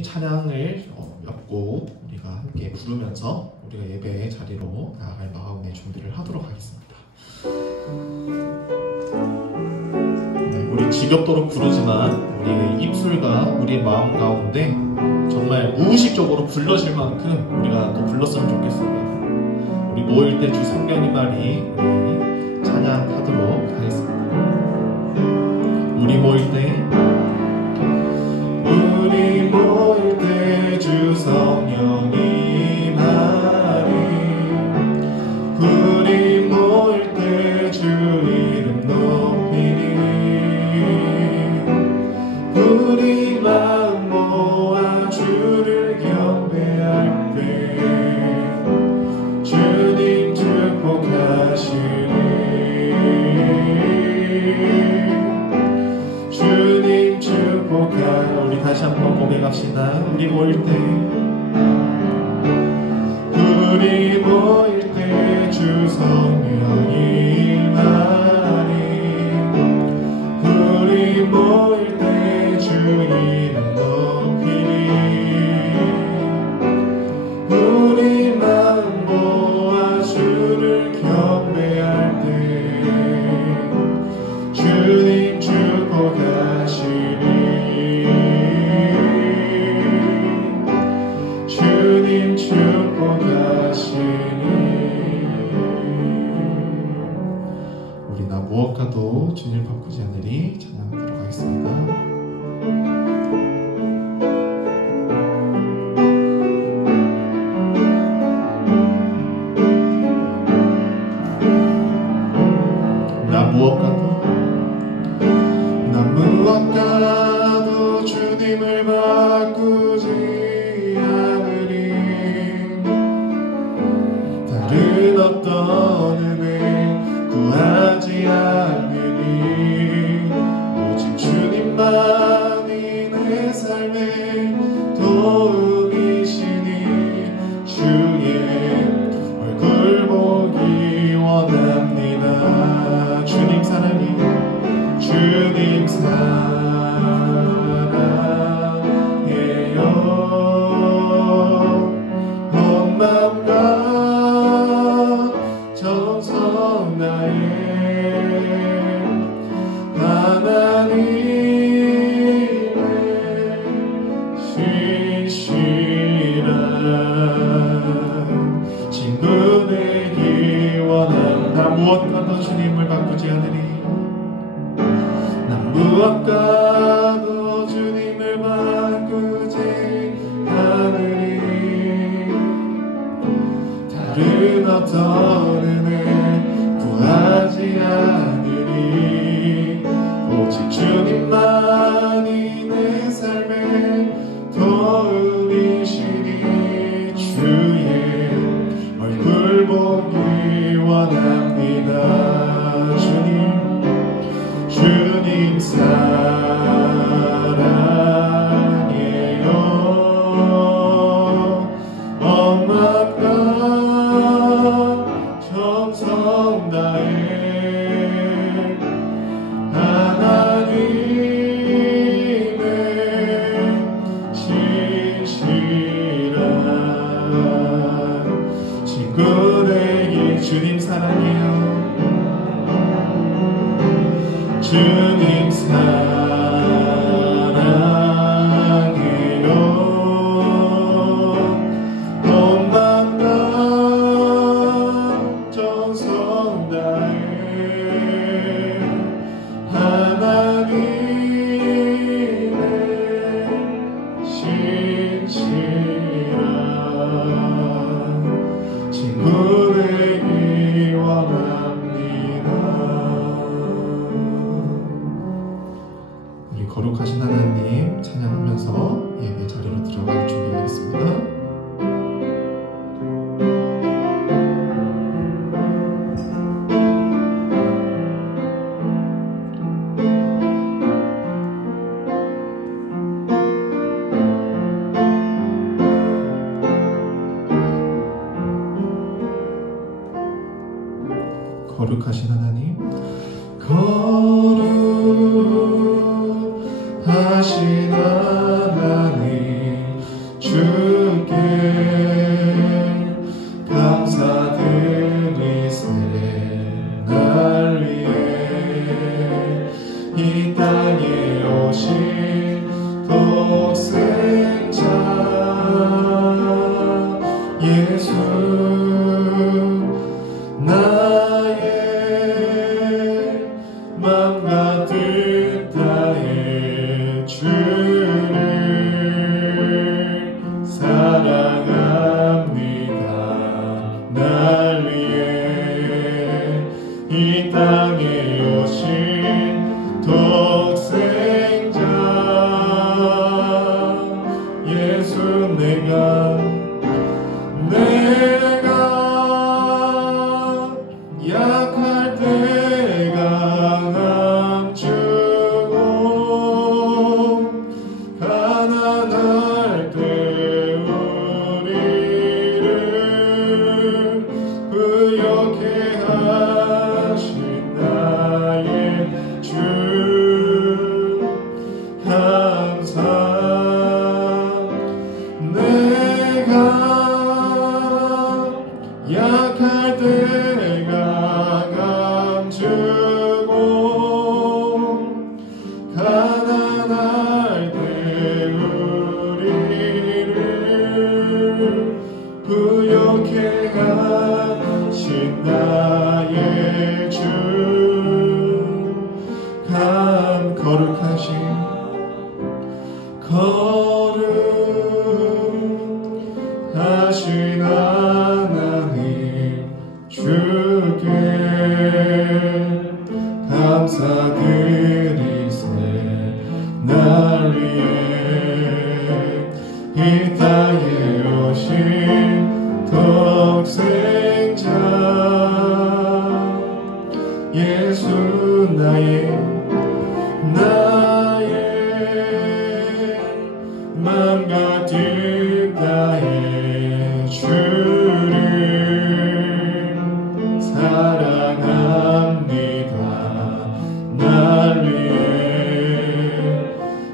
우리 찬양을 몇 곡 우리가 함께 부르면서 우리가 예배의 자리로 나아갈 마음의 준비를 하도록 하겠습니다. 네, 우리 지겹도록 부르지만 우리의 입술과 우리의 마음 가운데 정말 무의식적으로 불러질 만큼 우리가 또 불렀으면 좋겠습니다. 우리 모일 때 주 성경의 말이 우리 찬양하도록 하겠습니다. 우리 모일 때 주 성령이 말이 우리 모일 때 주 이름 높이니 우리 마음 모아 주를 경배할 때 주님 축복하시니 주님 축복하 우리 다시 한번 고백합시다. 우리 모일 때 주 성령이 말이 우리 모일 때 주 이름 높이니 우리 마음 모아 주를 경배할 때 주님 축복하시니 주님 축복하시니 우리 나 무엇과도 주님을 바꾸지 않으리 찬양하도록 하겠습니다. 나 무엇과도 주님을 바꾸지 않으리 다른 어떤 은혜 구하지 않으리 오직 주님만이 내 삶의 도움이시니 주의 얼굴 보기 원합니다. 주님 사랑해요. 주님 사랑해요. 온 마음과 정성 다해 하나님의 신실한 친구 되기 원한 나 무엇과도 주님을 바꾸지 않으리 나 무엇과도 주님을 바꾸지 않으리 다른 어떤 은혜 구하지 않으리 오직 주님만이 내 삶의 도움이시니 주의 얼굴 보기 원합니다. 주님 사랑해요. 온 마음과 정성 다해 하나님의 신실한 친구 되기 주님 사랑해요. 주님 사랑해요. 온 마음과 정성 다해 하나님의 신실한 친구 되기 원합니다. 거룩하신 하나님 찬양하면서 예배 자리로 들어갈 준비하겠습니다. 거룩하신 하나님 거룩하신 하나님 나의 주 거룩하신 거룩하신 하나님 주께 감사드리세. 날 위해 이 땅에 오신 독생자 예수 나의 맘과 뜻 다해 주를 사랑합니다. 날 위해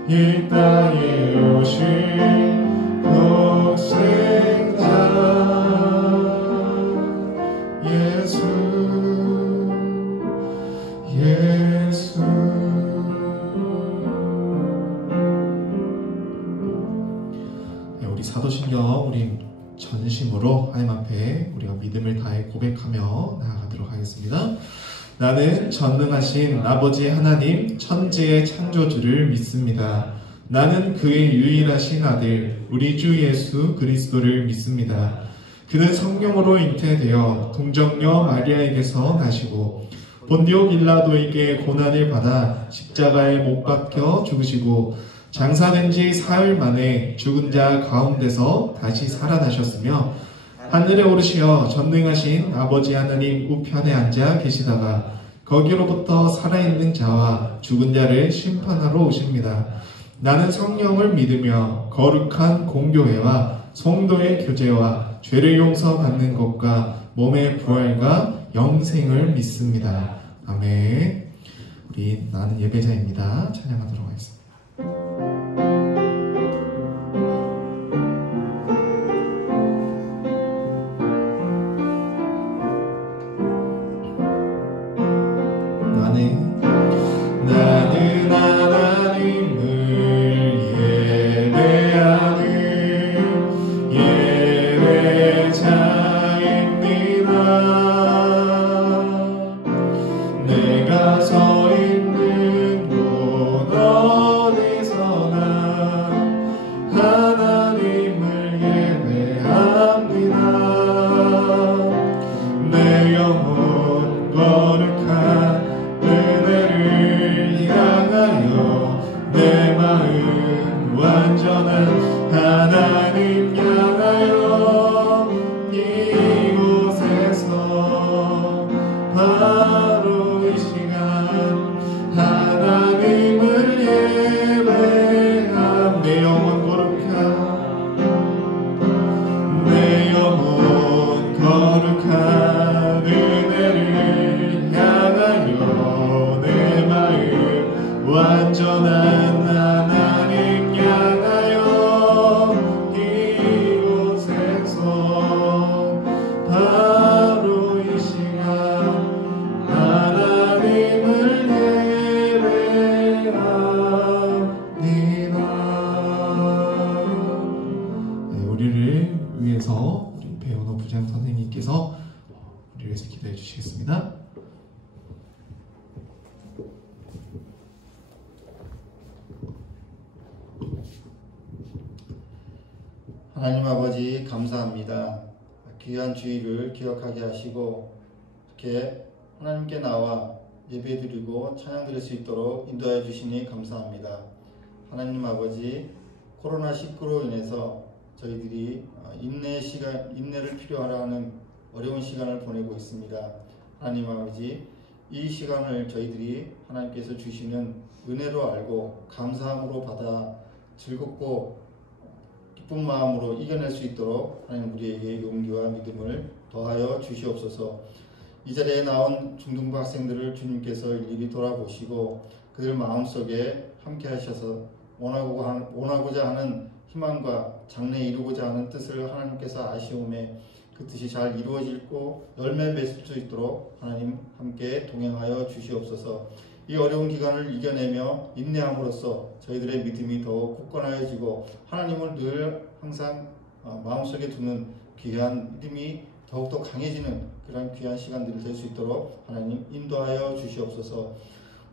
이 땅에 오신 독생자 예수 우리 사도신경 우리 전심으로 하나님 앞에 우리가 믿음을 다해 고백하며 나아가도록 하겠습니다. 나는 전능하신 아버지 하나님 천지의 창조주를 믿습니다. 나는 그의 유일하신 아들 우리 주 예수 그리스도를 믿습니다. 그는 성령으로 잉태되어 동정녀 마리아에게서 나시고 본디오 빌라도에게 고난을 받아 십자가에 못 박혀 죽으시고 장사된 지 사흘 만에 죽은 자 가운데서 다시 살아나셨으며 하늘에 오르시어 전능하신 아버지 하나님 우편에 앉아 계시다가 거기로부터 살아있는 자와 죽은 자를 심판하러 오십니다. 나는 성령을 믿으며 거룩한 공교회와 성도의 교제와 죄를 용서받는 것과 몸의 부활과 영생을 믿습니다. 아멘. 우리 나는 예배자입니다. 찬양하도록 하겠습니다. 나는 하나님을 예배하는 예배자입니다. 내가 서 있는 곳 어디서나 하나님을 예배합니다. 내 영혼 거룩한 은혜를 향하여 내 마음 완전한 하나님 향하여 이곳에서 바로 이 시간 하나님을 예배함. 내 영혼 거룩한 내 영혼 거룩한 은혜를 향하여 내 마음 완전한 하나님 향하여 이곳에서 바로 이 시간 하나님을 예배합니다. 우리를 위해서 우리 배은호 부장 선생님께서 우리를 위해서 기도해 주시겠습니다. 하나님 아버지 감사합니다. 귀한 주일을 기억하게 하시고 이렇게 하나님께 나와 예배드리고 찬양드릴 수 있도록 인도하여 주시니 감사합니다. 하나님 아버지 코로나19로 인해서 저희들이 인내를 필요하라 하는 어려운 시간을 보내고 있습니다. 하나님 아버지 이 시간을 저희들이 하나님께서 주시는 은혜로 알고 감사함으로 받아 즐겁고 기쁜 마음으로 이겨낼 수 있도록 하나님 우리에게 용기와 믿음을 더하여 주시옵소서. 이 자리에 나온 중등부 학생들을 주님께서 일일이 돌아보시고 그들 마음속에 함께 하셔서 원하고자 하는 희망과 장래 이루고자 하는 뜻을 하나님께서 아시오매 그 뜻이 잘 이루어지고 열매 맺을 수 있도록 하나님 함께 동행하여 주시옵소서. 이 어려운 기간을 이겨내며 인내함으로써 저희들의 믿음이 더욱 굳건하여지고 하나님을 늘 항상 마음속에 두는 귀한 믿음이 더욱더 강해지는 그런 귀한 시간들이 될 수 있도록 하나님 인도하여 주시옵소서.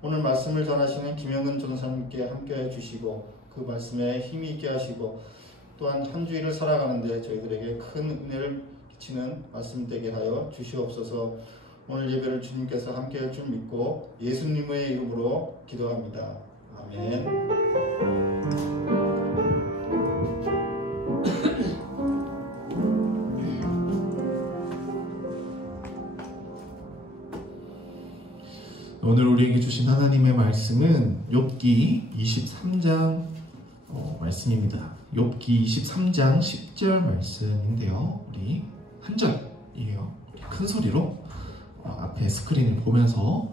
오늘 말씀을 전하시는 김영근 전사님께 함께해 주시고 그 말씀에 힘이 있게 하시고 또한 한 주일을 살아가는데 저희들에게 큰 은혜를 끼치는 말씀 되게 하여 주시옵소서. 오늘 예배를 주님께서 함께할 줄 믿고 예수님의 이름으로 기도합니다. 아멘. 오늘 우리에게 주신 하나님의 말씀은 욥기 23장 말씀입니다. 욥기 23장 10절 말씀인데요. 우리 한 절이에요. 큰 소리로 앞에 스크린을 보면서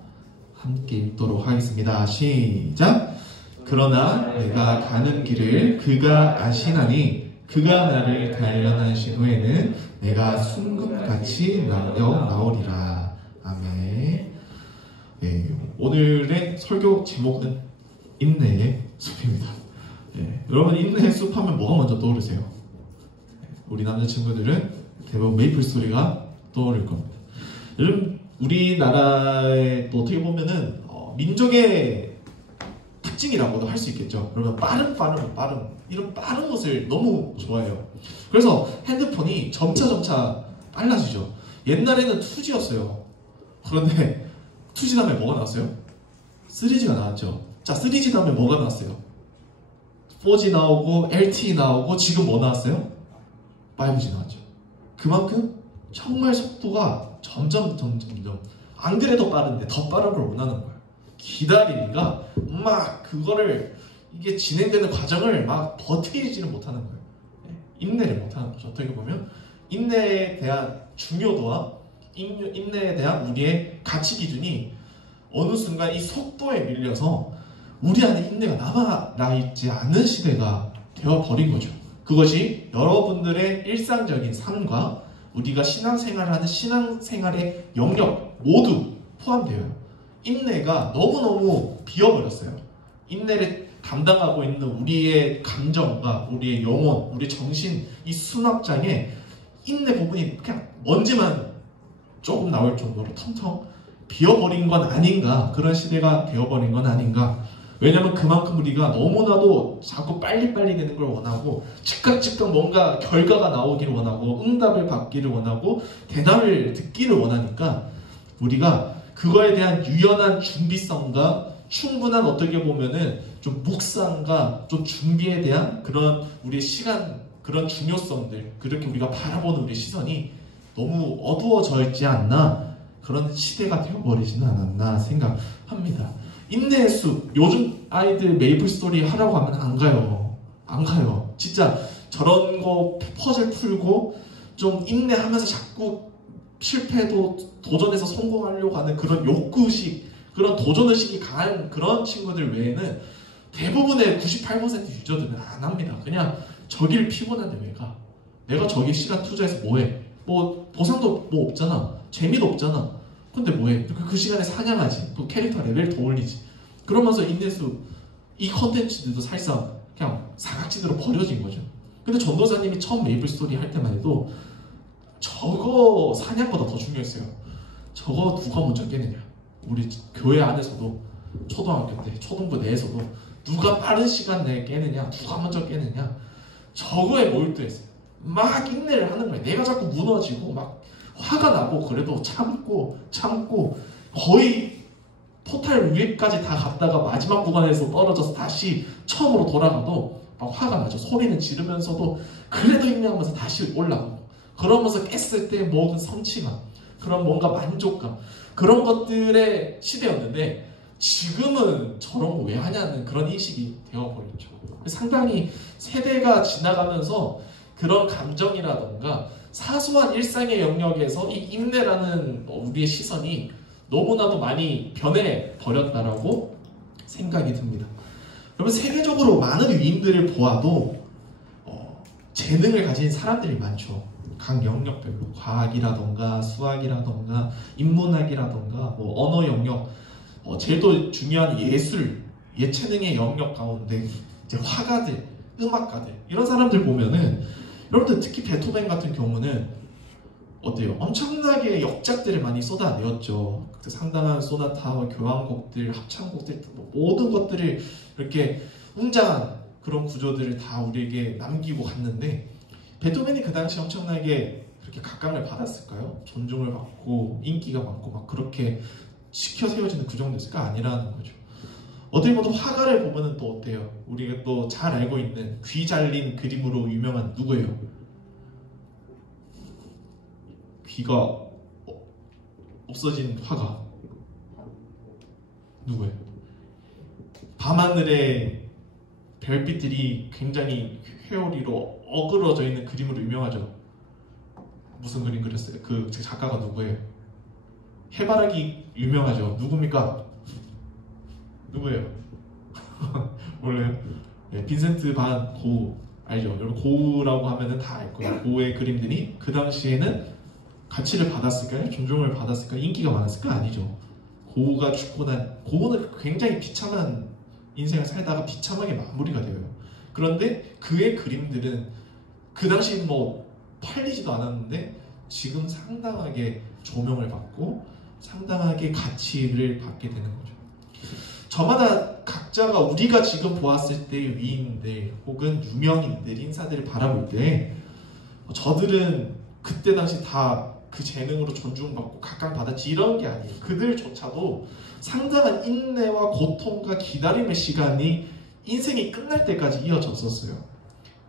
함께 읽도록 하겠습니다. 시작! 그러나 내가 가는 길을 그가 아시나니 그가 나를 단련하신 후에는 내가 순금같이 나오리라. 아멘. 네, 오늘의 설교 제목은 인내의 숲입니다. 네, 여러분 인내의 숲 하면 뭐가 먼저 떠오르세요? 네, 우리 남자친구들은 대부분 메이플 스토리가 떠오를 겁니다. 요즘 우리나라에 또 어떻게 보면은 민족의 특징이라고도 할 수 있겠죠. 그러면 빠른 이런 빠른 것을 너무 좋아해요. 그래서 핸드폰이 점차 빨라지죠. 옛날에는 2G였어요. 그런데 2G 다음에 뭐가 나왔어요? 3G가 나왔죠. 자, 3G 다음에 뭐가 나왔어요? 4G 나오고 LTE 나오고 지금 뭐 나왔어요? 5G 나왔죠. 그만큼 정말 속도가 점점 안 그래도 빠른데 더 빠른 걸 원하는 거예요. 기다리니까 막 그거를 이게 진행되는 과정을 막 버티지는 못하는 거예요. 인내를 못하는 거죠. 어떻게 보면 인내에 대한 중요도와 인내에 대한 우리의 가치 기준이 어느 순간 이 속도에 밀려서 우리 안에 인내가 남아있지 않은 시대가 되어버린 거죠. 그것이 여러분들의 일상적인 삶과 우리가 신앙생활을 하는 신앙생활의 영역 모두 포함되어요. 인내가 너무너무 비어버렸어요. 인내를 담당하고 있는 우리의 감정과 우리의 영혼, 우리 정신, 이 수납장에 인내 부분이 그냥 먼지만 조금 나올 정도로 텅텅 비어버린 건 아닌가, 그런 시대가 되어버린 건 아닌가. 왜냐면 그만큼 우리가 너무나도 자꾸 빨리빨리 되는 걸 원하고 즉각 뭔가 결과가 나오기를 원하고 응답을 받기를 원하고 대답을 듣기를 원하니까 우리가 그거에 대한 유연한 준비성과 충분한 어떻게 보면은 좀 묵상과 좀 준비에 대한 그런 우리의 시간, 그런 중요성들, 그렇게 우리가 바라보는 우리의 시선이 너무 어두워져 있지 않나, 그런 시대가 되어버리지는 않았나 생각합니다. 인내의 숲, 요즘 아이들 메이플 스토리 하라고 하면 안 가요. 진짜 저런 거 퍼즐 풀고 좀 인내하면서 자꾸 실패도 도전해서 성공하려고 하는 그런 욕구식, 그런 도전의식이 강한 그런 친구들 외에는 대부분의 98% 유저들은 안 합니다. 그냥 저길 피곤한데 왜 가? 내가 저기 시간 투자해서 뭐해? 뭐 보상도 뭐 없잖아. 재미도 없잖아. 근데 뭐해? 그 시간에 사냥하지. 또 캐릭터 레벨 더 올리지. 그러면서 인내수 이 컨텐츠들도 사실상 그냥 사각지대로 버려진 거죠. 근데 전도사님이 처음 메이플 스토리 할 때만 해도 저거 사냥보다 더 중요했어요. 저거 누가 먼저 깨느냐. 우리 교회 안에서도 초등학교 때 초등부 내에서도 누가 빠른 시간 내에 깨느냐, 누가 먼저 깨느냐, 저거에 몰두했어요. 막 인내를 하는 거예요. 내가 자꾸 무너지고 막 화가 나고 그래도 참고 거의 포탈 위에까지 다 갔다가 마지막 구간에서 떨어져서 다시 처음으로 돌아가도 막 화가 나죠. 소리는 지르면서도 그래도 인내하면서 다시 올라가고, 그러면서 깼을 때 먹은 성취감, 그런 뭔가 만족감, 그런 것들의 시대였는데 지금은 저런 거 왜 하냐는 그런 인식이 되어버렸죠. 상당히 세대가 지나가면서 그런 감정이라던가 사소한 일상의 영역에서 이 인내라는 우리의 시선이 너무나도 많이 변해버렸다라고 생각이 듭니다. 여러분, 세계적으로 많은 위인들을 보아도 재능을 가진 사람들이 많죠. 각 영역별로 과학이라던가 수학이라던가 인문학이라던가 뭐 언어 영역, 제일 더 중요한 예술, 예체능의 영역 가운데 이제 화가들, 음악가들, 이런 사람들 보면은 여러분들 특히 베토벤 같은 경우는 어때요? 엄청나게 역작들을 많이 쏟아내었죠. 상당한 소나타와 교향곡들, 합창곡들, 모든 것들을 이렇게 웅장한 그런 구조들을 다 우리에게 남기고 갔는데, 베토벤이 그 당시 엄청나게 그렇게 각광을 받았을까요? 존중을 받고 인기가 많고 막 그렇게 시켜 세워지는 그 정도였을까? 아니라는 거죠. 어떻게 보면 화가를 보면은 또 어때요? 우리가 또 잘 알고 있는 귀 잘린 그림으로 유명한 누구예요? 귀가 없어진 화가 누구예요? 밤하늘에 별빛들이 굉장히 회오리로 어그러져 있는 그림으로 유명하죠. 무슨 그림 그렸어요? 그 작가가 누구예요? 해바라기 유명하죠. 누굽니까? 누구예요? 몰라요? 네, 빈센트 반 고흐 알죠? 여러분 고흐라고 하면은 다 알 거예요. 고흐의 그림들이 그 당시에는 가치를 받았을까요? 존중을 받았을까요? 인기가 많았을까? 아니죠. 고흐가 죽고 고흐는 굉장히 비참한 인생을 살다가 비참하게 마무리가 되어요. 그런데 그의 그림들은 그 당시 뭐 팔리지도 않았는데 지금 상당하게 조명을 받고 상당하게 가치를 받게 되는 거죠. 저마다 각자가 우리가 지금 보았을 때의 위인들 혹은 유명인들, 인사들을 바라볼 때 저들은 그때 당시 다 그 재능으로 존중받고 각광받았지 이런 게 아니에요. 그들조차도 상당한 인내와 고통과 기다림의 시간이 인생이 끝날 때까지 이어졌었어요.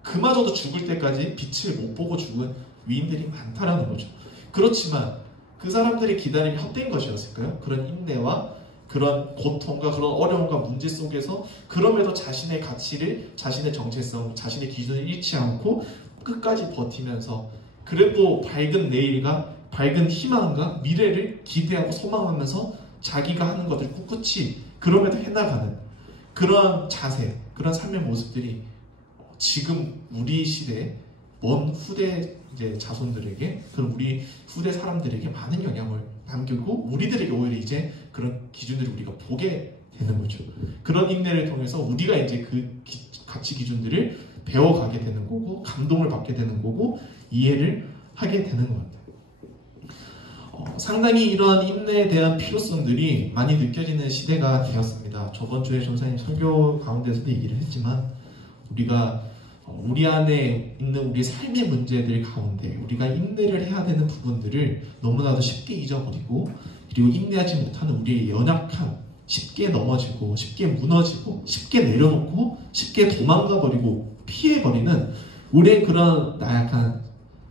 그마저도 죽을 때까지 빛을 못 보고 죽은 위인들이 많다라는 거죠. 그렇지만 그 사람들의 기다림이 헛된 것이었을까요? 그런 인내와 그런 고통과 그런 어려움과 문제 속에서 그럼에도 자신의 가치를, 자신의 정체성, 자신의 기준을 잃지 않고 끝까지 버티면서 그래도 밝은 내일과 밝은 희망과 미래를 기대하고 소망하면서 자기가 하는 것을 꿋꿋이 그럼에도 해나가는 그런 자세, 그런 삶의 모습들이 지금 우리 시대 먼 후대 이제 자손들에게, 그런 우리 후대 사람들에게 많은 영향을 남기고 우리들에게 오히려 이제 그런 기준들을 우리가 보게 되는 거죠. 그런 인내를 통해서 우리가 이제 그 가치 기준들을 배워가게 되는 거고 감동을 받게 되는 거고 이해를 하게 되는 것 같아요. 상당히 이런 인내에 대한 필요성들이 많이 느껴지는 시대가 되었습니다. 저번 주에 전사님 설교 가운데서도 얘기를 했지만 우리가 우리 안에 있는 우리 삶의 문제들 가운데 우리가 인내를 해야 되는 부분들을 너무나도 쉽게 잊어버리고 그리고 인내하지 못하는 우리의 연약함, 쉽게 넘어지고 쉽게 무너지고 쉽게 내려놓고 쉽게 도망가버리고 피해버리는 우리의 그런 나약한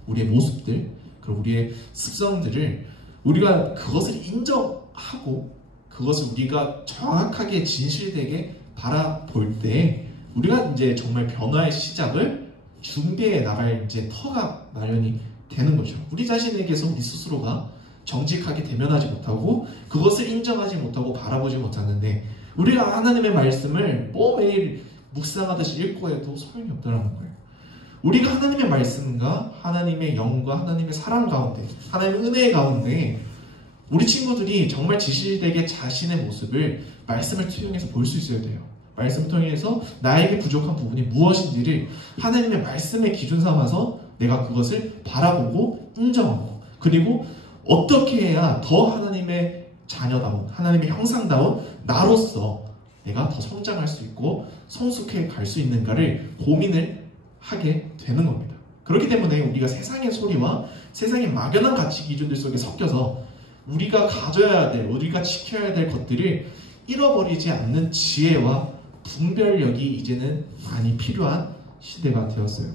우리의 모습들, 그리고 우리의 습성들을 우리가 그것을 인정하고 그것을 우리가 정확하게 진실되게 바라볼 때 우리가 이제 정말 변화의 시작을 준비해 나갈 이제 터가 마련이 되는 거죠. 우리 자신에게서 우리 스스로가 정직하게 대면하지 못하고 그것을 인정하지 못하고 바라보지 못하는데 우리가 하나님의 말씀을 매일 묵상하듯이 읽고 해도 소용이 없다는 거예요. 우리가 하나님의 말씀과 하나님의 영과 하나님의 사랑 가운데, 하나님의 은혜 가운데 우리 친구들이 정말 진실되게 자신의 모습을 말씀을 통해서 볼 수 있어야 돼요. 말씀을 통해서 나에게 부족한 부분이 무엇인지를 하나님의 말씀의 기준 삼아서 내가 그것을 바라보고 인정하고 그리고 어떻게 해야 더 하나님의 자녀다운, 하나님의 형상다운 나로서 내가 더 성장할 수 있고 성숙해 갈 수 있는가를 고민을 하게 되는 겁니다. 그렇기 때문에 우리가 세상의 소리와 세상의 막연한 가치 기준들 속에 섞여서 우리가 가져야 될, 우리가 지켜야 될 것들을 잃어버리지 않는 지혜와 분별력이 이제는 많이 필요한 시대가 되었어요.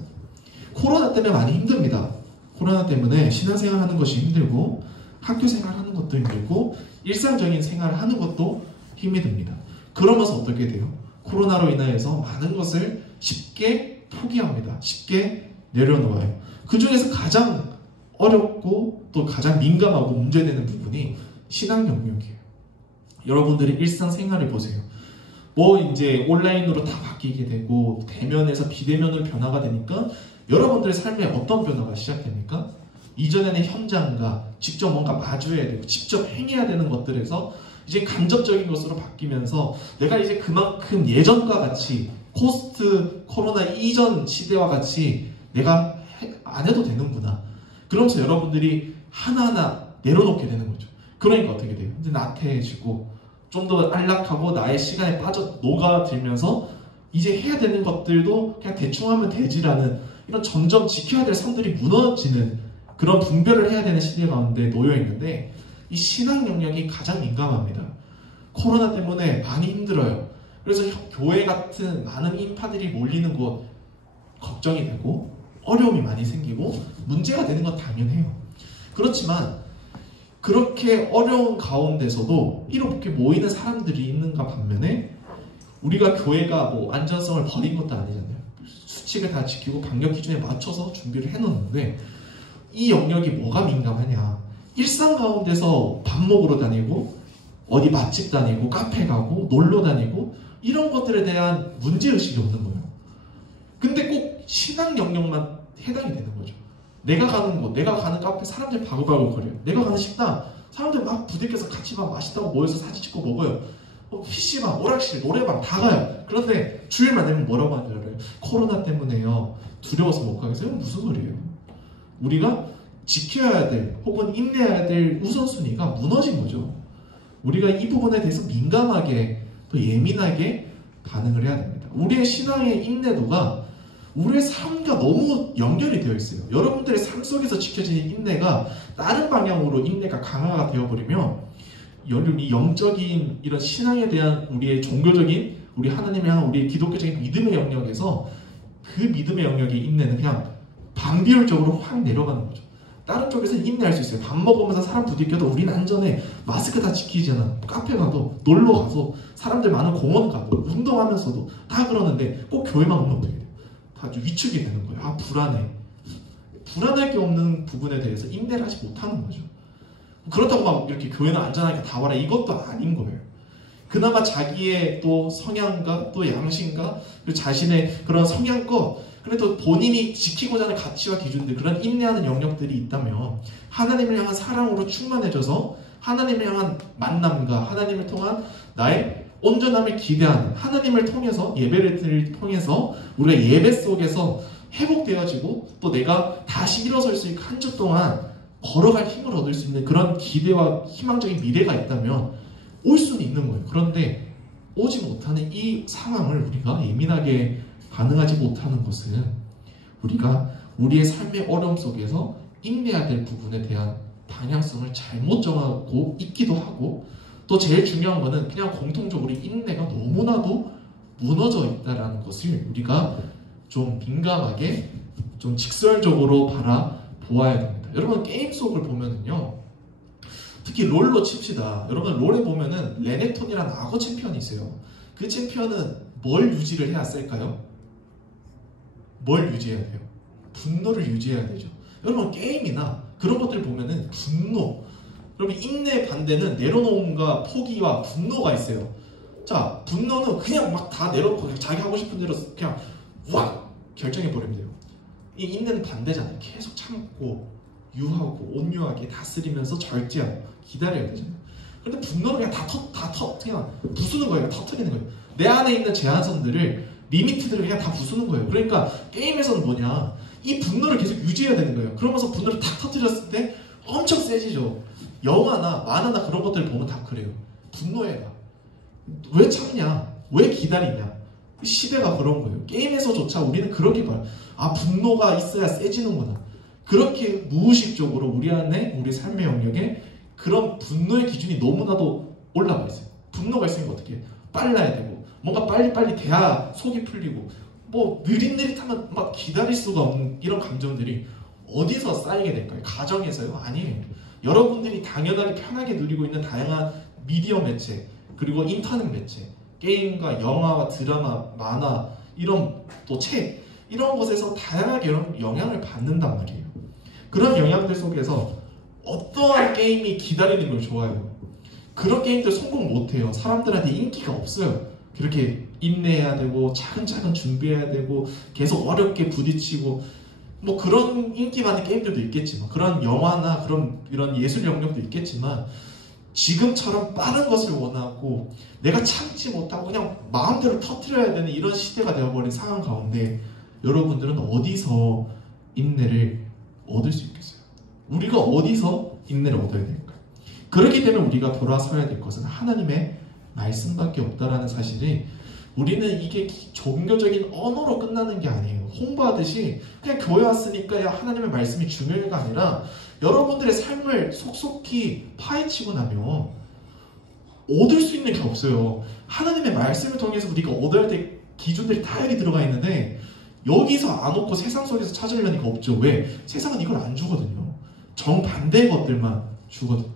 코로나 때문에 많이 힘듭니다. 코로나 때문에 신앙생활 하는 것이 힘들고 학교 생활하는 것도 힘들고 일상적인 생활을 하는 것도 힘이 듭니다. 그러면서 어떻게 돼요? 코로나로 인하여서 많은 것을 쉽게 포기합니다. 쉽게 내려놓아요. 그 중에서 가장 어렵고 또 가장 민감하고 문제되는 부분이 신앙 영역이에요. 여러분들의 일상생활을 보세요. 이제 온라인으로 다 바뀌게 되고 대면에서 비대면으로 변화가 되니까 여러분들의 삶에 어떤 변화가 시작됩니까? 이전에는 현장과 직접 뭔가 마주해야 되고 직접 행해야 되는 것들에서 이제 간접적인 것으로 바뀌면서 내가 이제 그만큼 예전과 같이 포스트 코로나 이전 시대와 같이 내가 안 해도 되는구나. 그러면서 여러분들이 하나하나 내려놓게 되는 거죠. 그러니까 어떻게 돼요? 이제 나태해지고 좀 더 안락하고 나의 시간에 빠져 녹아들면서 이제 해야 되는 것들도 그냥 대충 하면 되지라는 이런 점점 지켜야 될 선들이 무너지는 그런 분별을 해야 되는 시대 가운데 놓여 있는데 이 신앙 영역이 가장 민감합니다. 코로나 때문에 많이 힘들어요. 그래서 교회 같은 많은 인파들이 몰리는 곳 걱정이 되고 어려움이 많이 생기고 문제가 되는 건 당연해요. 그렇지만 그렇게 어려운 가운데서도 이렇게 모이는 사람들이 있는가 반면에 우리가 교회가 뭐 안전성을 버린 것도 아니잖아요. 수칙을 다 지키고 방역 기준에 맞춰서 준비를 해놓는데 이 영역이 뭐가 민감하냐? 일상 가운데서 밥 먹으러 다니고 어디 맛집 다니고 카페 가고 놀러 다니고 이런 것들에 대한 문제의식이 없는 거예요. 근데 꼭 신앙 영역만 해당이 되는 거죠. 내가 가는 곳, 내가 가는 카페 사람들 바글바글 거려요. 내가 가는 식당 사람들 막 부대껴서 같이 막 맛있다고 모여서 사진 찍고 먹어요. PC방, 오락실, 노래방 다 가요. 그런데 주일만 되면 뭐라고 하는 줄 알아요? 코로나 때문에요. 두려워서 못 가겠어요? 무슨 소리예요? 우리가 지켜야 될 혹은 인내해야 될 우선순위가 무너진 거죠. 우리가 이 부분에 대해서 민감하게 또 예민하게 반응을 해야 됩니다. 우리의 신앙의 인내도가 우리의 삶과 너무 연결이 되어 있어요. 여러분들의 삶 속에서 지켜지는 인내가 다른 방향으로 인내가 강화가 되어버리면 이 영적인 이런 신앙에 대한 우리의 종교적인 우리 하나님에 향한 우리의 기독교적인 믿음의 영역에서 그 믿음의 영역의 인내는 그냥 반비율적으로 확 내려가는 거죠. 다른 쪽에서는 인내할 수 있어요. 밥 먹으면서 사람 부딪혀도 우리는 안전해. 마스크 다 지키잖아. 카페 가도 놀러 가서 사람들 많은 공원 가도 운동하면서도 다 그러는데 꼭 교회만 오면 어떻게 돼요? 다 아주 위축이 되는 거예요. 아 불안해. 불안할 게 없는 부분에 대해서 인내를 하지 못하는 거죠. 그렇다고 막 이렇게 교회는 안전하니까 다 와라 이것도 아닌 거예요. 그나마 자기의 또 성향과 또 양심과 그리고 자신의 그런 성향껏 그래도 본인이 지키고자 하는 가치와 기준들 그런 인내하는 영역들이 있다면 하나님을 향한 사랑으로 충만해져서 하나님을 향한 만남과 하나님을 통한 나의 온전함을 기대하는 하나님을 통해서 예배를 통해서 우리가 예배 속에서 회복되어지고 또 내가 다시 일어설 수 있고 한 주 동안 걸어갈 힘을 얻을 수 있는 그런 기대와 희망적인 미래가 있다면 올 수는 있는 거예요. 그런데 오지 못하는 이 상황을 우리가 예민하게 반응하지 못하는 것은 우리가 우리의 삶의 어려움 속에서 인내해야 될 부분에 대한 방향성을 잘못 정하고 있기도 하고 또 제일 중요한 거는 그냥 공통적으로 인내가 너무나도 무너져 있다는 것을 우리가 좀 민감하게 좀 직설적으로 바라보아야 됩니다. 여러분 게임 속을 보면은요 특히 롤로 칩시다. 여러분 롤에 보면은 레넥톤이라는 악어 챔피언이 있어요. 그 챔피언은 뭘 유지를 해야 셀까요? 뭘 유지해야 돼요? 분노를 유지해야 되죠. 여러분 게임이나 그런 것들 보면은 분노 여러분 인내의 반대는 내려놓음과 포기와 분노가 있어요. 자 분노는 그냥 막 다 내려놓고 자기 하고 싶은 대로 그냥 확 결정해버리면 돼요. 이 인내는 반대잖아요. 계속 참고 유하고 온유하게 다스리면서 절제하고 기다려야 되잖아요. 그런데 분노는 그냥 그냥 부수는 거예요. 터뜨리는 거예요. 내 안에 있는 제한선들을 리미트들을 그냥 다 부수는 거예요. 그러니까 게임에서는 뭐냐 이 분노를 계속 유지해야 되는 거예요. 그러면서 분노를 탁 터뜨렸을 때 엄청 세지죠. 영화나 만화나 그런 것들을 보면 다 그래요. 분노해라. 왜 참냐? 왜 기다리냐? 시대가 그런 거예요. 게임에서조차 우리는 그렇게 봐요. 아 분노가 있어야 세지는구나. 그렇게 무의식적으로 우리 안에 우리 삶의 영역에 그런 분노의 기준이 너무나도 올라가 있어요. 분노가 있으면 어떻게 해요? 빨라야 되고 뭔가 빨리빨리 돼야 속이 풀리고 뭐 느릿느릿하면 막 기다릴 수가 없는 이런 감정들이 어디서 쌓이게 될까요? 가정에서요? 아니에요. 여러분들이 당연하게 편하게 누리고 있는 다양한 미디어 매체 그리고 인터넷 매체 게임과 영화와 드라마, 만화 이런 또 책 이런 것에서 다양하게 영향을 받는단 말이에요. 그런 영향들 속에서 어떠한 게임이 기다리는 걸 좋아해요. 그런 게임들 성공 못해요. 사람들한테 인기가 없어요. 그렇게 인내해야 되고 차근차근 준비해야 되고 계속 어렵게 부딪히고 뭐 그런 인기 많은 게임들도 있겠지만 그런 영화나 이런 예술 영역도 있겠지만 지금처럼 빠른 것을 원하고 내가 참지 못하고 그냥 마음대로 터뜨려야 되는 이런 시대가 되어버린 상황 가운데 여러분들은 어디서 인내를 얻을 수 있겠어요? 우리가 어디서 인내를 얻어야 될까요? 그렇기 때문에 우리가 돌아서야 될 것은 하나님의 말씀밖에 없다라는 사실이, 우리는 이게 종교적인 언어로 끝나는 게 아니에요. 홍보하듯이 그냥 교회 왔으니까 야 하나님의 말씀이 중요해가 아니라, 여러분들의 삶을 속속히 파헤치고 나면 얻을 수 있는 게 없어요. 하나님의 말씀을 통해서 우리가 얻어야 될 기준들이 다 여기 들어가 있는데, 여기서 안 얻고 세상 속에서 찾으려니까 없죠. 왜? 세상은 이걸 안 주거든요. 정반대의 것들만 주거든요.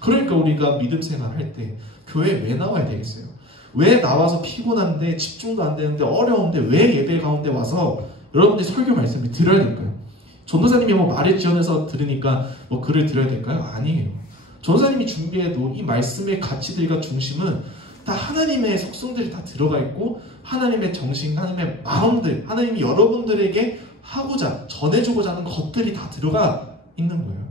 그러니까 우리가 믿음 생활 할 때 교회에 왜 나와야 되겠어요? 왜 나와서 피곤한데 집중도 안 되는데 어려운데 왜 예배 가운데 와서 여러분들이 설교 말씀을 들어야 될까요? 전도사님이 뭐 말에 지원해서 들으니까 뭐 글을 들어야 될까요? 아니에요. 전도사님이 준비해도 이 말씀의 가치들과 중심은 다 하나님의 속성들이 다 들어가 있고, 하나님의 정신, 하나님의 마음들, 하나님이 여러분들에게 하고자 전해주고자 하는 것들이 다 들어가 있는 거예요.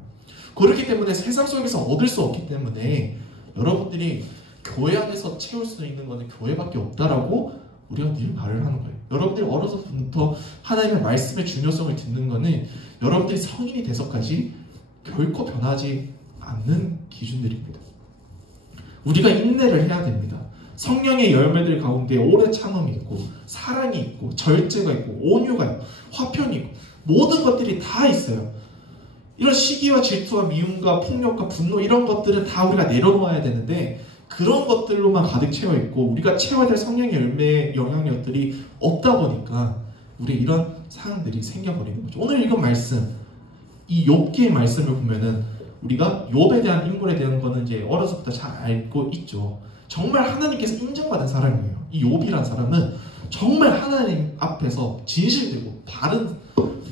그렇기 때문에 세상 속에서 얻을 수 없기 때문에 여러분들이 교회 안에서 채울 수 있는 것은 교회밖에 없다라고 우리가 늘 말을 하는 거예요. 여러분들이 어려서부터 하나님의 말씀의 중요성을 듣는 것은 여러분들이 성인이 돼서까지 결코 변하지 않는 기준들입니다. 우리가 인내를 해야 됩니다. 성령의 열매들 가운데 오래 참음이 있고, 사랑이 있고, 절제가 있고, 온유가 있고, 화평이 있고, 모든 것들이 다 있어요. 이런 시기와 질투와 미움과 폭력과 분노, 이런 것들은 다 우리가 내려놓아야 되는데, 그런 것들로만 가득 채워 있고 우리가 채워야 될 성령의 열매의 영향력들이 없다 보니까 우리 이런 상황들이 생겨버리는 거죠. 오늘 읽은 말씀, 이 욥기의 말씀을 보면은 우리가 욥에 대한 인물에 대한 거는 이제 어려서부터 잘 알고 있죠. 정말 하나님께서 인정받은 사람이에요. 이 욥이라는 사람은 정말 하나님 앞에서 진실되고 바른,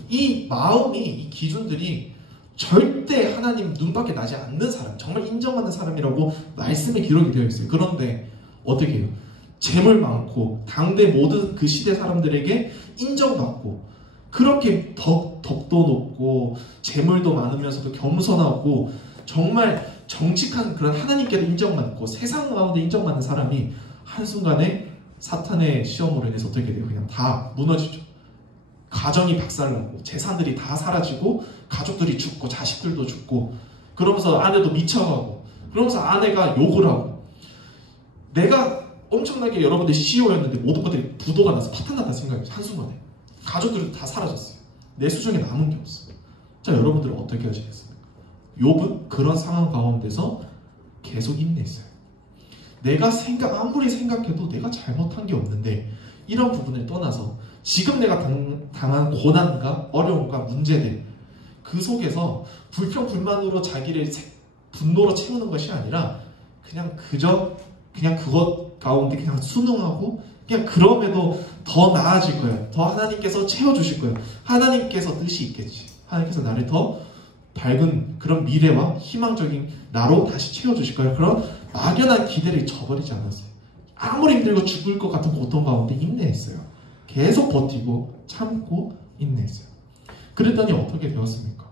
이 마음이, 이 기준들이 절대 하나님 눈밖에 나지 않는 사람, 정말 인정받는 사람이라고 말씀에 기록이 되어 있어요. 그런데 어떻게 해요? 재물 많고 당대 모든 그 시대 사람들에게 인정받고, 그렇게 덕도 높고 재물도 많으면서도 겸손하고 정말 정직한 그런 하나님께도 인정받고 세상 가운데 인정받는 사람이 한순간에 사탄의 시험으로 인해서 어떻게 돼요? 그냥 다 무너지죠. 가정이 박살나고 재산들이 다 사라지고 가족들이 죽고 자식들도 죽고, 그러면서 아내도 미쳐가고, 그러면서 아내가 욕을 하고, 내가 엄청나게 여러분들 CEO였는데 모든 것들이 부도가 나서 파탄났다 생각해요. 한순간에 가족들은 다 사라졌어요. 내 수중에 남은 게 없어요. 자, 여러분들은 어떻게 하시겠습니까? 욥은 그런 상황 가운데서 계속 인내했어요. 내가 아무리 생각해도 내가 잘못한 게 없는데, 이런 부분을 떠나서 지금 내가 당한 고난과 어려움과 문제들, 그 속에서 불평불만으로 자기를 분노로 채우는 것이 아니라 그냥 그것 가운데 그냥 순응하고, 그냥 그럼에도 더 나아질 거예요. 더 하나님께서 채워주실 거예요. 하나님께서 뜻이 있겠지. 하나님께서 나를 더 밝은 그런 미래와 희망적인 나로 다시 채워주실 거예요. 그런 막연한 기대를 저버리지 않았어요. 아무리 힘들고 죽을 것 같은 고통 가운데 인내했어요. 계속 버티고 참고 인내했어요. 그랬더니 어떻게 되었습니까?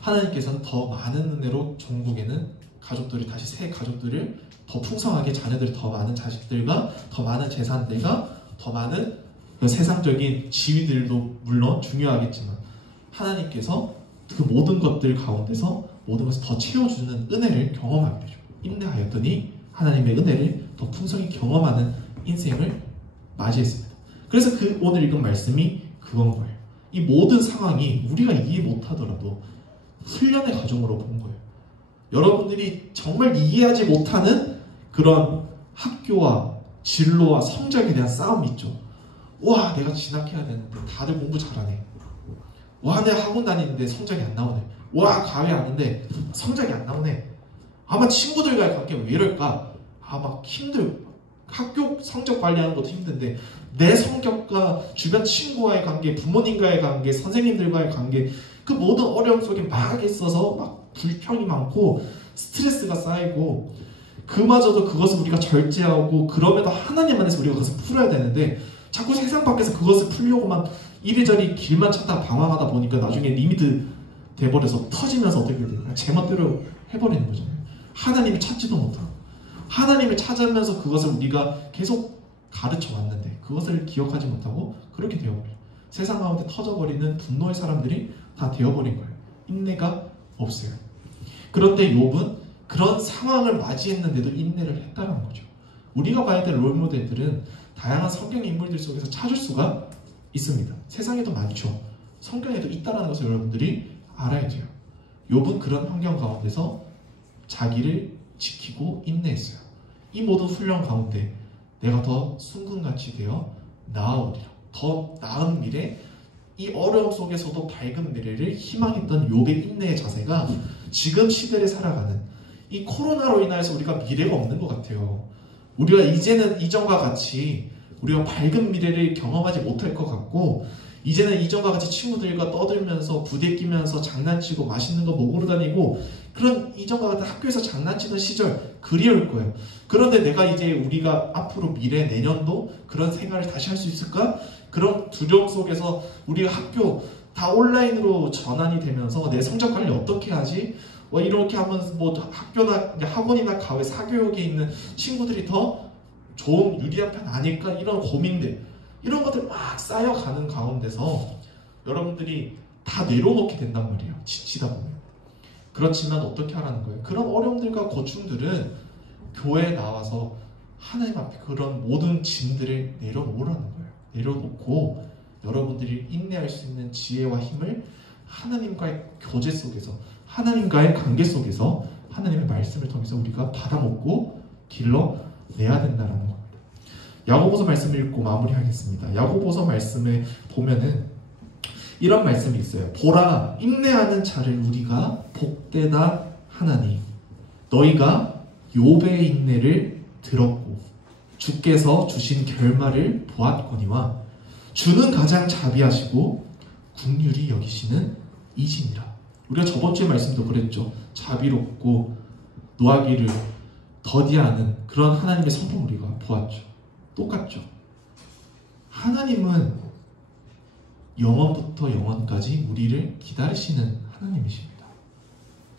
하나님께서는 더 많은 은혜로 종국에는 가족들이 다시 새 가족들을 더 풍성하게, 자녀들이 더 많은 자식들과 더 많은 재산들과 더 많은 그 세상적인 지위들도 물론 중요하겠지만, 하나님께서 그 모든 것들 가운데서 모든 것을 더 채워주는 은혜를 경험하게 되죠. 인내하였더니 하나님의 은혜를 더 풍성히 경험하는 인생을 맞이했습니다. 그래서 오늘 읽은 말씀이 그건 거예요. 이 모든 상황이 우리가 이해 못하더라도 훈련의 과정으로 본 거예요. 여러분들이 정말 이해하지 못하는 그런 학교와 진로와 성적에 대한 싸움이 있죠. 와, 내가 진학해야 되는데 다들 공부 잘하네. 와, 내가 학원 다니는데 성적이 안 나오네. 와, 과외 하는데 성적이 안 나오네. 아마 친구들과의 관계가 왜 이럴까? 아마 힘들고, 학교 성적 관리하는 것도 힘든데 내 성격과 주변 친구와의 관계, 부모님과의 관계, 선생님들과의 관계, 그 모든 어려움 속에 막 있어서 막 불평이 많고 스트레스가 쌓이고, 그마저도 그것을 우리가 절제하고 그럼에도 하나님 안에서 우리가 그것을 풀어야 되는데, 자꾸 세상 밖에서 그것을 풀려고만 이리저리 길만 찾다 방황하다 보니까 나중에 리미트 돼버려서 터지면서 어떻게 돼요? 제 멋대로 해버리는 거잖아요. 하나님을 찾지도 못하고, 하나님을 찾으면서 그것을 우리가 계속 가르쳐 왔는데 그것을 기억하지 못하고 그렇게 되어버려요. 세상 가운데 터져버리는 분노의 사람들이 다 되어버린 거예요. 인내가 없어요. 그런데 욥은 그런 상황을 맞이했는데도 인내를 했다는 거죠. 우리가 봐야 될 롤모델들은 다양한 성경 인물들 속에서 찾을 수가 있습니다. 세상에도 많죠. 성경에도 있다는 것을 여러분들이 알아야 돼요. 욥은 그런 환경 가운데서 자기를 지키고 인내했어요. 이 모든 훈련 가운데 내가 더 순금같이 되어 나아오리라. 더 나은 미래, 이 어려움 속에서도 밝은 미래를 희망했던 욥의 인내의 자세가 지금 시대를 살아가는 이 코로나로 인하여서 우리가 미래가 없는 것 같아요. 우리가 이제는 이전과 같이 우리가 밝은 미래를 경험하지 못할 것 같고, 이제는 이전과 같이 친구들과 떠들면서 부대끼면서 장난치고 맛있는 거 먹으러 다니고 그런 이전과 같은 학교에서 장난치는 시절 그리울 거예요. 그런데 내가 이제 우리가 앞으로 미래 내년도 그런 생활을 다시 할 수 있을까? 그런 두려움 속에서 우리가 학교 다 온라인으로 전환이 되면서 내 성적 관리 어떻게 하지? 이렇게 하면서 학교나 학원이나 가외 사교육에 있는 친구들이 더 좋은 유리한 편 아닐까? 이런 고민들, 이런 것들 막 쌓여가는 가운데서 여러분들이 다 내려놓게 된단 말이에요. 지치다 보면. 그렇지만 어떻게 하라는 거예요? 그런 어려움들과 고충들은 교회에 나와서 하나님 앞에 그런 모든 짐들을 내려놓으라는 거예요. 내려놓고 여러분들이 인내할 수 있는 지혜와 힘을 하나님과의 교제 속에서, 하나님과의 관계 속에서 하나님의 말씀을 통해서 우리가 받아먹고 길러내야 된다는 겁니다. 야고보서 말씀을 읽고 마무리하겠습니다. 야고보서 말씀에 보면은 이런 말씀이 있어요. 보라, 인내하는 자를 우리가 복되다 하나니 너희가 욥의 인내를 들었고 주께서 주신 결말을 보았거니와 주는 가장 자비하시고 긍휼히 여기시는 이시니라. 우리가 저번 주에 말씀도 그랬죠. 자비롭고 노하기를 더디하는 그런 하나님의 성품 우리가 보았죠. 똑같죠. 하나님은 영원부터 영원까지 우리를 기다리시는 하나님이십니다.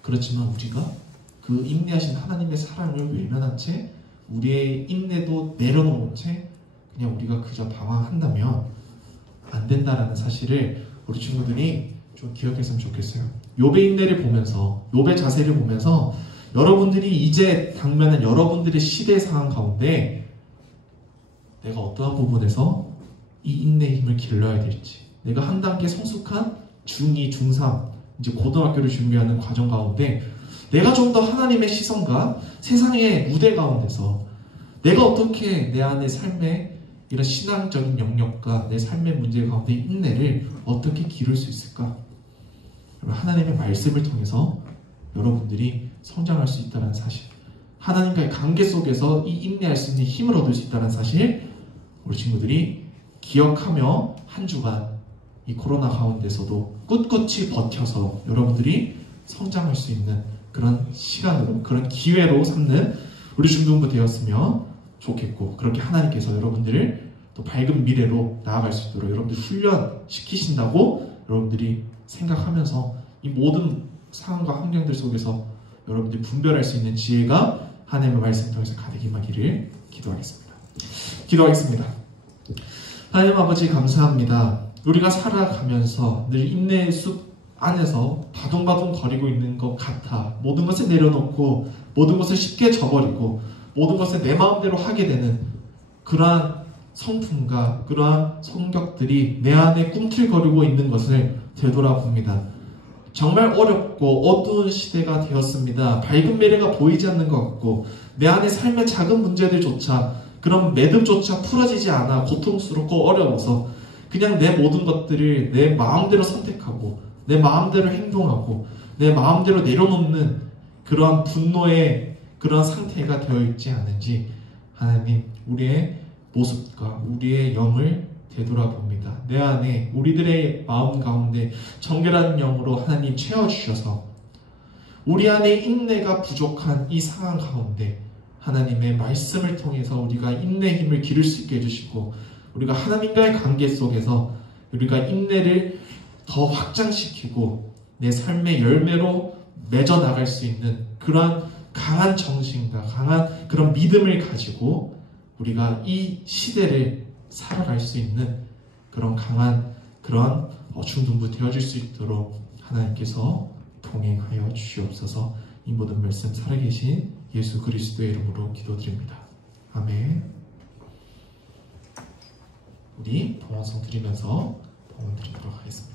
그렇지만 우리가 그 인내하신 하나님의 사랑을 외면한 채 우리의 인내도 내려놓은 채 그냥 우리가 그저 방황한다면 안 된다라는 사실을 우리 친구들이 좀 기억했으면 좋겠어요. 욥의 인내를 보면서, 욥의 자세를 보면서 여러분들이 이제 당면한 여러분들의 시대 상황 가운데 내가 어떠한 부분에서 이 인내의 힘을 길러야 될지, 내가 한 단계 성숙한 중2, 중3, 이제 고등학교를 준비하는 과정 가운데 내가 좀 더 하나님의 시선과 세상의 무대 가운데서 내가 어떻게 내 안의 삶의 이런 신앙적인 영역과 내 삶의 문제 가운데 인내를 어떻게 기를 수 있을까? 하나님의 말씀을 통해서 여러분들이 성장할 수 있다는 사실, 하나님과의 관계 속에서 이 인내할 수 있는 힘을 얻을 수 있다는 사실, 우리 친구들이 기억하며 한 주간 이 코로나 가운데서도 꿋꿋이 버텨서 여러분들이 성장할 수 있는 그런 시간으로, 그런 기회로 삼는 우리 중등부 되었으면 좋겠고, 그렇게 하나님께서 여러분들을 또 밝은 미래로 나아갈 수 있도록 여러분들 훈련시키신다고 여러분들이 생각하면서 이 모든 상황과 환경들 속에서 여러분들이 분별할 수 있는 지혜가 하나님의 말씀 통해서 가득 임하기를 기도하겠습니다. 기도하겠습니다. 하나님 아버지 감사합니다. 우리가 살아가면서 늘 인내의 숲 안에서 바둥바둥 거리고 있는 것 같아 모든 것을 내려놓고 모든 것을 쉽게 저버리고 모든 것을 내 마음대로 하게 되는 그러한 성품과 그러한 성격들이 내 안에 꿈틀거리고 있는 것을 되돌아봅니다. 정말 어렵고 어두운 시대가 되었습니다. 밝은 미래가 보이지 않는 것 같고 내 안에 삶의 작은 문제들조차, 그런 매듭조차 풀어지지 않아 고통스럽고 어려워서 그냥 내 모든 것들을 내 마음대로 선택하고 내 마음대로 행동하고 내 마음대로 내려놓는 그러한 분노의 그런 상태가 되어 있지 않은지 하나님, 우리의 모습과 우리의 영을 되돌아봅니다. 내 안에 우리들의 마음 가운데 정결한 영으로 하나님 채워주셔서 우리 안에 인내가 부족한 이 상황 가운데 하나님의 말씀을 통해서 우리가 인내의 힘을 기를 수 있게 해주시고, 우리가 하나님과의 관계 속에서 우리가 인내를 더 확장시키고 내 삶의 열매로 맺어 나갈 수 있는 그러한 강한 정신과 강한 그런 믿음을 가지고 우리가 이 시대를 살아갈 수 있는 그런 강한 그런 중등부 되어질 수 있도록 하나님께서 동행하여 주시옵소서. 이 모든 말씀 살아계신 예수 그리스도의 이름으로 기도드립니다. 아멘. 우리 봉헌성 드리면서 봉헌 드리도록 하겠습니다.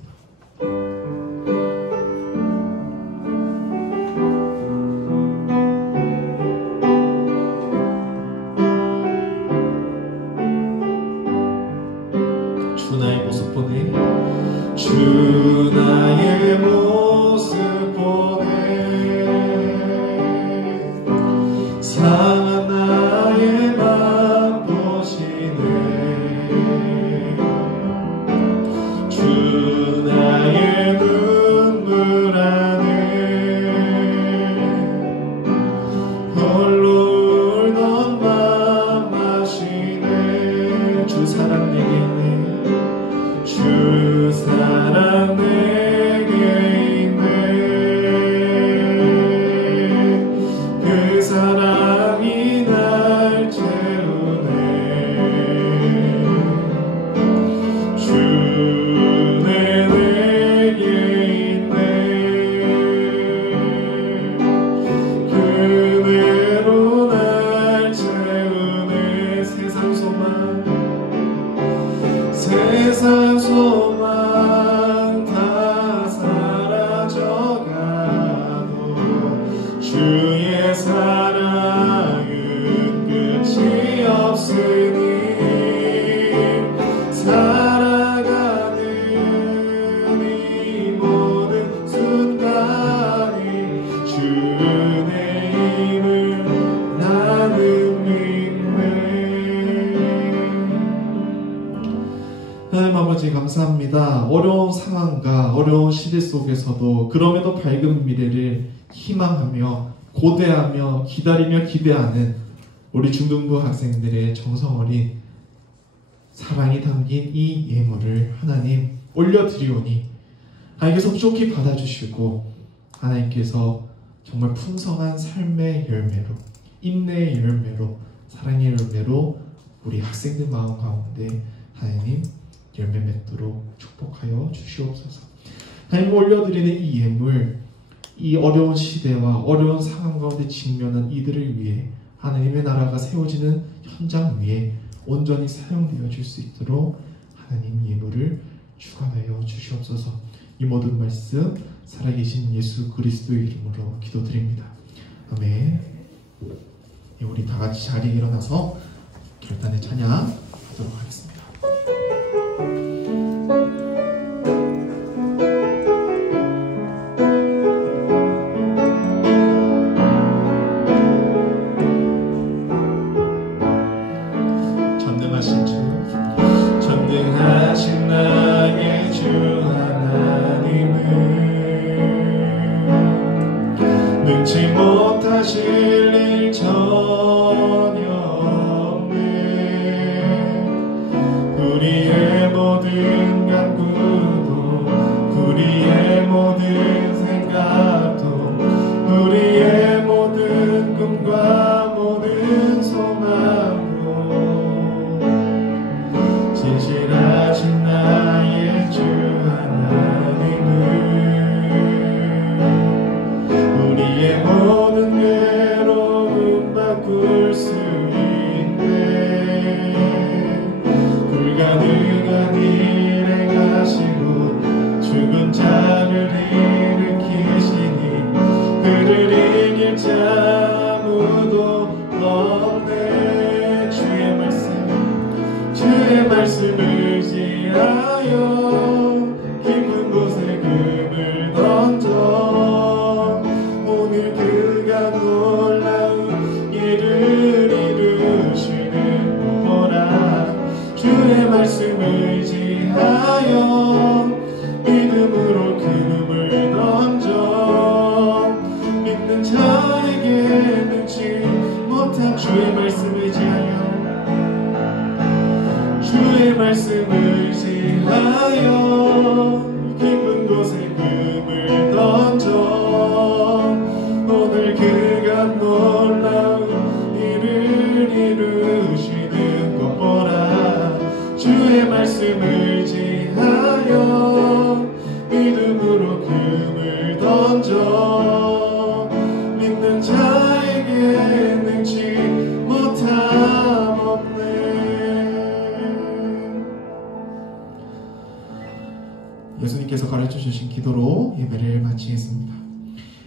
주 나의 모습 보내, 주 나의 모습 보내, 상한 나의 맘 보시네. 주 나의 눈물 안에 홀로 울던 맘 아시네. 주 사랑 내게 있네, 주 사랑 내게 있네. 그 사랑이 날 채우네. 주 내게 있네. 그대로 날 채우네. 세상 소망, 세상 소망 다 사라져가도 주의 사랑은 끝이 없으니 살아가는 이 모든 순간이 주의 힘을 나는 믿네. 하나님 아버지 감사합니다. 어려운 상황과 어려운 시대 속에서도 그럼에도 밝은 미래를 희망하며 고대하며 기다리며 기대하는 우리 중등부 학생들의 정성어린 사랑이 담긴 이 예물을 하나님 올려드리오니 하나님께서 흡족히 받아주시고 하나님께서 정말 풍성한 삶의 열매로, 인내의 열매로, 사랑의 열매로 우리 학생들 마음 가운데 하나님 열매 맺도록 축복하여 주시옵소서. 하나님 올려드리는 이 예물, 이 어려운 시대와 어려운 상황 가운데 직면한 이들을 위해 하나님의 나라가 세워지는 현장 위에 온전히 사용되어 줄 수 있도록 하나님 예물을 주관하여 주시옵소서. 이 모든 말씀 살아계신 예수 그리스도의 이름으로 기도드립니다. 아멘. 우리 다 같이 자리에 일어나서 결단의 찬양 하도록 하겠습니다. 전능하신 나의 주 하나님은 능치 못하실 일 전혀 없네. 우리의 모든 간구도 우리의 모든 생각도 우리의 모든 꿈과 모든 소망도 진실하신 나의 주 하나님은 우리의 모든 괴로움 바꿀 수 있네. 불가능한 일 행하시고 죽은 자를 일으키시니 그를 이길 자 아무도 없네. 주의 말씀을 의지하여 깊은 곳에 금을 던져 오늘 그가 놀라운 일을 이루시는 보라. 주의 말씀을 의지하여 믿음으로 금을 던져 믿는 자에게 능치 못한 주의 말씀을 의지하여 주의 말씀을 의지하여 깊은 곳에 금을 던져 오늘 그가 놀라운 일을 이루시는 것 보라. 주의 말씀을 의지하여 믿음으로 금을 먼저 믿는 자에게 능치 못함 없네. 예수님께서 가르쳐주신 기도로 예배를 마치겠습니다.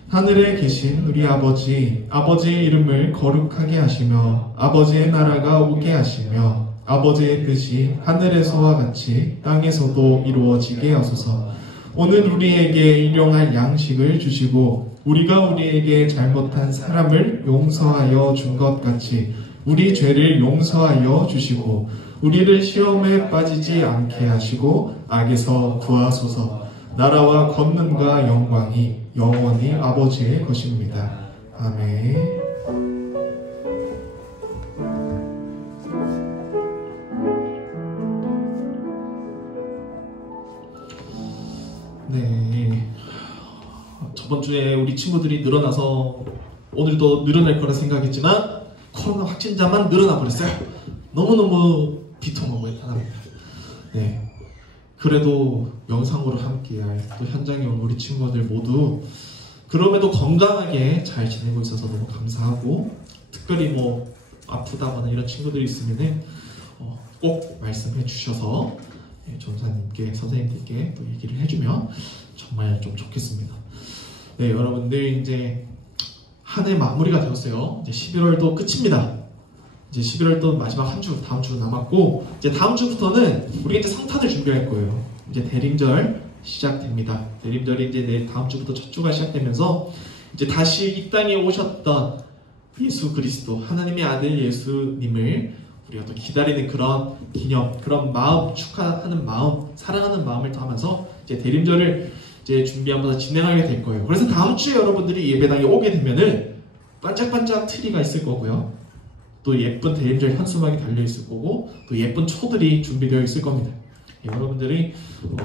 하늘에 계신 우리 아버지, 아버지의 이름을 거룩하게 하시며 아버지의 나라가 오게 하시며 아버지의 뜻이 하늘에서와 같이 땅에서도 이루어지게 하소서. 오늘 우리에게 일용할 양식을 주시고 우리가 우리에게 잘못한 사람을 용서하여 준 것 같이 우리 죄를 용서하여 주시고 우리를 시험에 빠지지 않게 하시고 악에서 구하소서. 나라와 권능과 영광이 영원히 아버지의 것입니다. 아멘. 네, 저번 주에 우리 친구들이 늘어나서 오늘도 늘어날 거라 생각했지만 코로나 확진자만 늘어나 버렸어요. 너무너무 비통하고 애타합니다. 네, 그래도 영상으로 함께할 또 현장에 온 우리 친구들 모두 그럼에도 건강하게 잘 지내고 있어서 너무 감사하고, 특별히 뭐 아프다거나 이런 친구들이 있으면은 꼭 말씀해 주셔서 전사님께, 선생님들께 또 얘기를 해주면 정말 좀 좋겠습니다. 네, 여러분들 이제 한 해 마무리가 되었어요. 이제 11월도 끝입니다. 이제 11월도 마지막 한 주, 다음 주 남았고, 이제 다음 주부터는 우리가 이제 성탄을 준비할 거예요. 이제 대림절 시작됩니다. 대림절이 이제 내일 다음 주부터 첫 주가 시작되면서 이제 다시 이 땅에 오셨던 예수 그리스도, 하나님의 아들 예수님을 우리가 또 기다리는 그런 기념, 그런 마음, 축하하는 마음, 사랑하는 마음을 더하면서 이제 대림절을 이제 준비하면서 진행하게 될 거예요. 그래서 다음 주에 여러분들이 예배당에 오게 되면은 반짝반짝 트리가 있을 거고요. 또 예쁜 대림절 현수막이 달려 있을 거고, 또 예쁜 초들이 준비되어 있을 겁니다. 여러분들이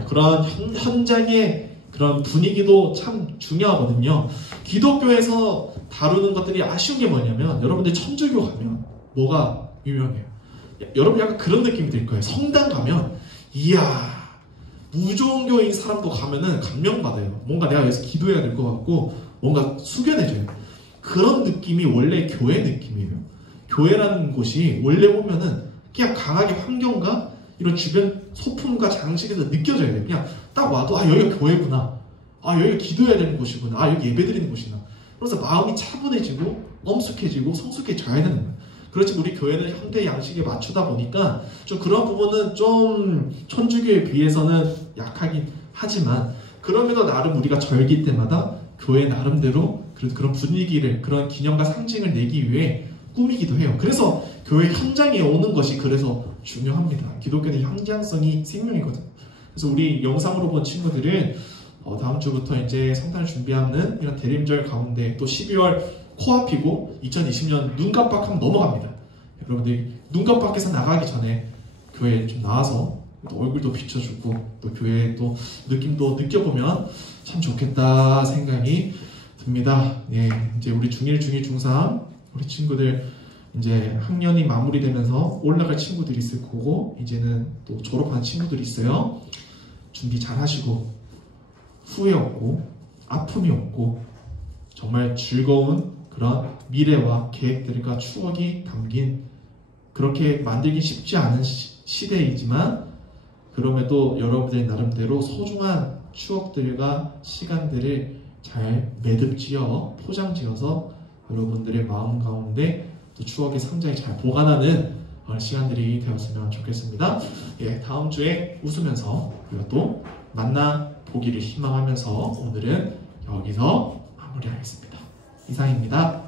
그런 현장의 그런 분위기도 참 중요하거든요. 기독교에서 다루는 것들이 아쉬운 게 뭐냐면, 여러분들 천주교 가면 뭐가 유명해요? 여러분 약간 그런 느낌이 들 거예요. 성당 가면 이야, 무종교인 사람도 가면은 감명받아요. 뭔가 내가 여기서 기도해야 될 것 같고 뭔가 숙연해져요. 그런 느낌이 원래 교회 느낌이에요. 교회라는 곳이 원래 보면은 그냥 강하게 환경과 이런 주변 소품과 장식에서 느껴져야 돼요. 그냥 딱 와도 아, 여기가 교회구나, 아, 여기가 기도해야 되는 곳이구나, 아, 여기 예배드리는 곳이구나. 그래서 마음이 차분해지고 엄숙해지고 성숙해져야 되는 거예요. 그렇지만 우리 교회는 현대 양식에 맞추다 보니까 좀 그런 부분은 좀 천주교에 비해서는 약하긴 하지만, 그럼에도 나름 우리가 절기 때마다 교회 나름대로 그런 분위기를, 그런 기념과 상징을 내기 위해 꾸미기도 해요. 그래서 교회 현장에 오는 것이 그래서 중요합니다. 기독교는 현장성이 생명이거든요. 그래서 우리 영상으로 본 친구들은 다음 주부터 이제 성탄을 준비하는 이런 대림절 가운데 또 12월 코앞이고 2020년 눈 깜빡하면 넘어갑니다. 여러분들 눈 깜빡해서 나가기 전에 교회에 좀 나와서 또 얼굴도 비춰주고 또 교회의 또 느낌도 느껴보면 참 좋겠다 생각이 듭니다. 예, 이제 우리 중1, 중2, 중3 우리 친구들 이제 학년이 마무리되면서 올라갈 친구들이 있을 거고, 이제는 또 졸업한 친구들이 있어요. 준비 잘 하시고 후회 없고 아픔이 없고 정말 즐거운 그런 미래와 계획들과 추억이 담긴, 그렇게 만들기 쉽지 않은 시대이지만 그럼에도 여러분들 나름대로 소중한 추억들과 시간들을 잘 매듭지어 포장지어서 여러분들의 마음 가운데 또 추억의 상자에 잘 보관하는 시간들이 되었으면 좋겠습니다. 예, 다음 주에 웃으면서 우리가 또 만나 보기를 희망하면서 오늘은 여기서 마무리하겠습니다. 이상입니다.